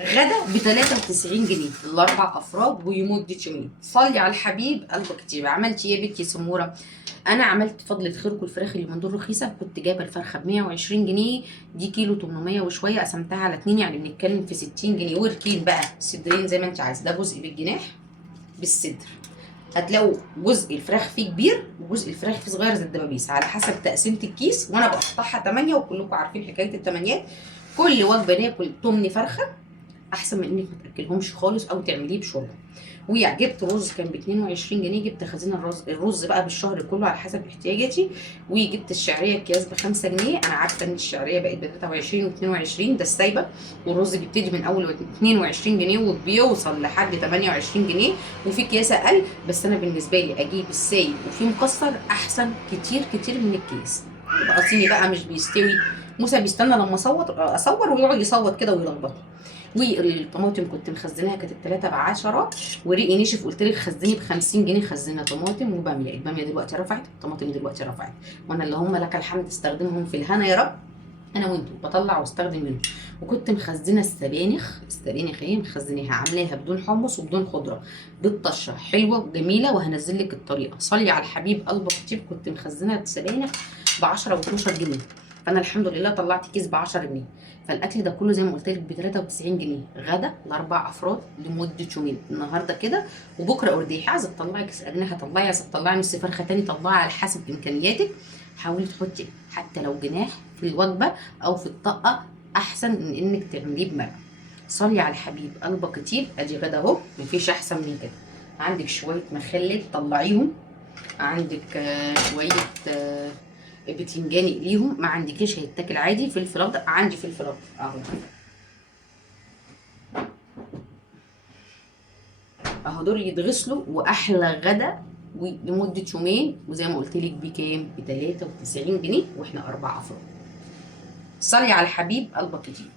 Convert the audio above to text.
غدا ب 93 جنيه ال4 افراد ويمدة يومين. صلي على الحبيب قلبك كتير. عملت ايه يا بنتي سموره؟ انا عملت فضلة خيركم الفراخ اللي من دول رخيصه. كنت جايبه الفرخه ب 120 جنيه، دي كيلو 800 وشويه، قسمتها على 2 يعني بنتكلم في 60 جنيه. وركين بقى صدرين زي ما انت عايز، ده جزء بالجناح بالصدر. هتلاقوا جزء الفراخ فيه كبير وجزء الفراخ فيه صغير زي الدبابيس على حسب تقسيمه الكيس، وانا بقطعها 8 وكلكم عارفين حكايه التمانيات. كل وجبه ناكل تمن فرخه احسن من انك ما تاكلهمش خالص او تعمليه بشوربه. وجبت رز كان ب 22 جنيه، جبت خزينه الرز بقى بالشهر كله على حسب احتياجاتي. وجبت الشعريه اكياس ب 5 جنيه. انا عارفه ان الشعريه بقت ب 23 و22 ده السايبه، والرز بيبتدي من اول 22 جنيه وبيوصل لحد 28 جنيه، وفي اكياس اقل. بس انا بالنسبه لي اجيب السايب وفيه مكسر احسن كتير كتير من الكيس. يبقى صيني بقى مش بيستوي. موسى بيستنى لما اصور ويقعد يصوت كده ويلخبط. والطماطم كنت مخزناها كانت التلاتة ب10، وريقي نشف قلت لك خزني ب50 جنيه. خزنه طماطم وباميه، الباميه دلوقتي رفعت، الطماطم دلوقتي رفعت، وانا اللي هم لك الحمد استخدمهم في الهنا يا رب، انا وانتوا بطلع واستخدم منهم. وكنت مخزنه السبانخ ايه مخزناها، عاملاها بدون حمص وبدون خضره بالطشه، حلوه وجميله. وهنزل لك الطريقه. صلي على الحبيب قلبك كتير. كنت مخزنه السبانخ ب10 و12 جنيه، فانا الحمد لله طلعت كيس ب10 جنيه. فالاكل ده كله زي ما قلت لك ب 93 جنيه، غدا ل4 افراد لمده يومين. النهارده كده وبكره ارديحي. عايزه تطلعي كيس اجنحه طلعي، عايزه تطلعي نص فرخه تاني طلعي، على حسب امكانياتك. حاولي تحطي حتى لو جناح في الوجبه او في الطاقه احسن من انك تعمليه بمرق. صلي على الحبيب قلبك كتير. ادي غدا اهو، مفيش احسن من كده. عندك شويه مخلل طلعيهم، عندك شويه بتنجان اقليهم، ما عندكيش هيتاكل عادي. فلفل اخضر، عندي فلفل اخضر اهو. اهو دول يتغسلوا واحلى غدا لمده يومين. وزي ما قلت لك بكام؟ ب 93 جنيه واحنا 4 افراد. صلي على الحبيب قلبك كتير.